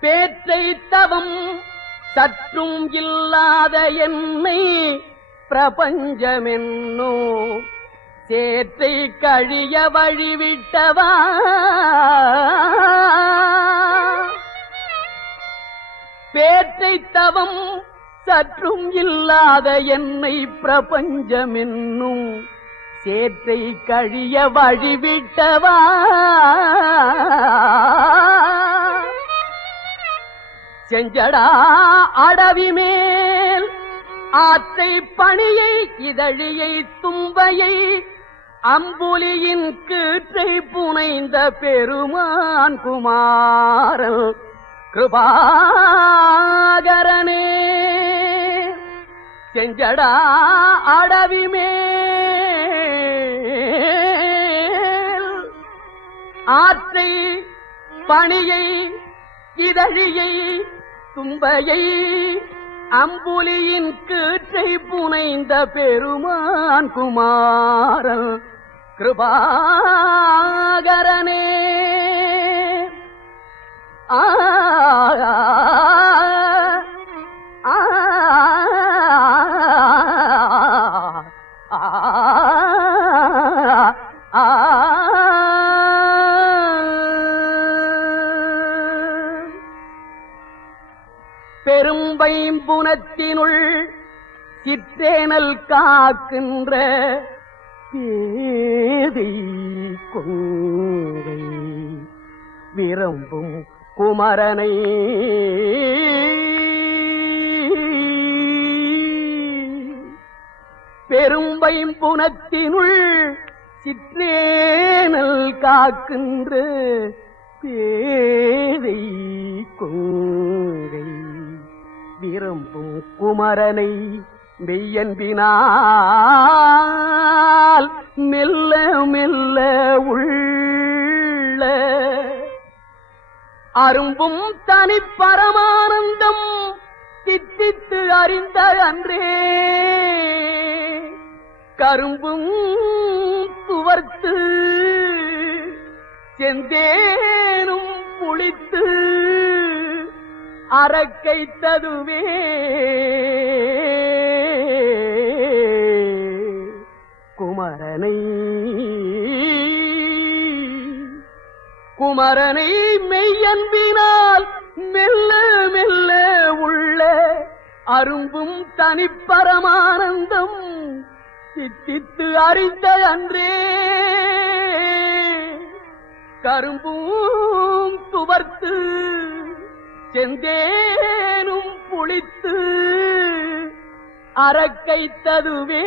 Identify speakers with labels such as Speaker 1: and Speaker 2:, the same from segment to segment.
Speaker 1: பேற்றை தவம் சற்றும் இல்லாத என்னை பிரபஞ்சமென்னோ. சேற்றை கழிய வழிவிட்டவா? பேற்றை தவம் சற்றும் இல்லாத என்னை பிரபஞ்சமென்னும் சேற்றை கழிய வழிவிட்டவா? செஞ்சடா அடவி மேல். ஆற்றை பணியை இதழியை தும்பையை அம்புலியின் கீற்றை புனைந்த பெருமான் குமாரன் கிருபாகரனே. செஞ்சடா அடவி மேல். ஆற்றை பணியை இதழியை தும்பையை அம்புலியின் கீற்றை புனைந்த பெருமான் குமாரன். கிருபாகரனே. ஆ பெரும்பைம்புனத்தினுள் சிற்றேனல் காக்கின்ற பேதை கொங்கை விரும்பும் குமரனை பெரும்பைம்புனத்தினுள் சிற்றேனல் காக்கின்ற பேதை கொங்கை விரும்பும் குமரனை மெய்யன்பினால் மெல்ல மெல்ல உள்ள அரும்பும் தனி பரமானந்தம் தித்தித்து அறிந்த அன்றே கரும்பும் துவர்த்து செந்தேனும் புளித்து அறக்கைத்ததுவே குமரனை குமரனை மெய்யன்பினால் மெல்ல மெல்ல உள்ள அரும்பும் தனிப்பரமானந்தம் சித்தித்து அறிந்த அன்றே. கரும்பும் துவர்த்து செந்தேனும் புளித்து அறக்கைத்ததுவே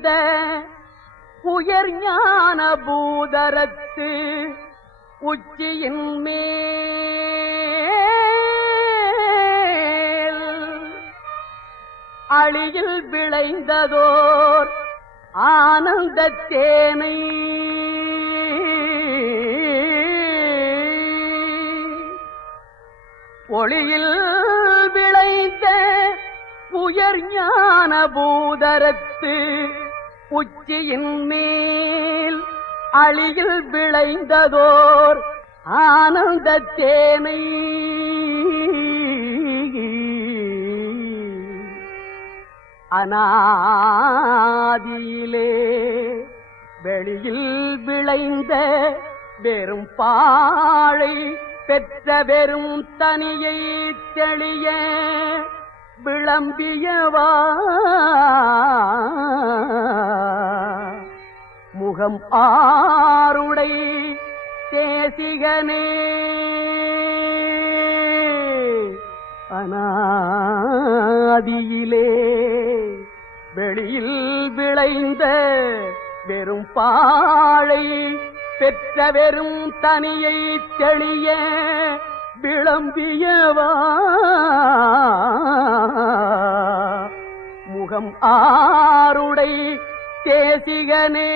Speaker 1: விளைந்த உயர் ஞான பூதரத்து உச்சியின் மேல். அழியில் விளைந்ததோர் ஆனந்த தேனை ஒளியில் விளைந்த உயர் ஞான பூதரத்து உச்சியின் மேல் அழியில் விளைந்ததோர் ஆனந்த தேனை அநாதியிலே வெளியில் விளைந்த வெறும் பாழை பெற்ற வெறும் தனியை தெளிய விளம்பியவா முகம் ஆருடை தேசிகனே. அனாதியிலே வெளியில் விளைந்த வெறும் பாழை பெற்ற வெறும் தனியை தெளிய விளம்பியவா. முகம் ஆருடை தேசிகனே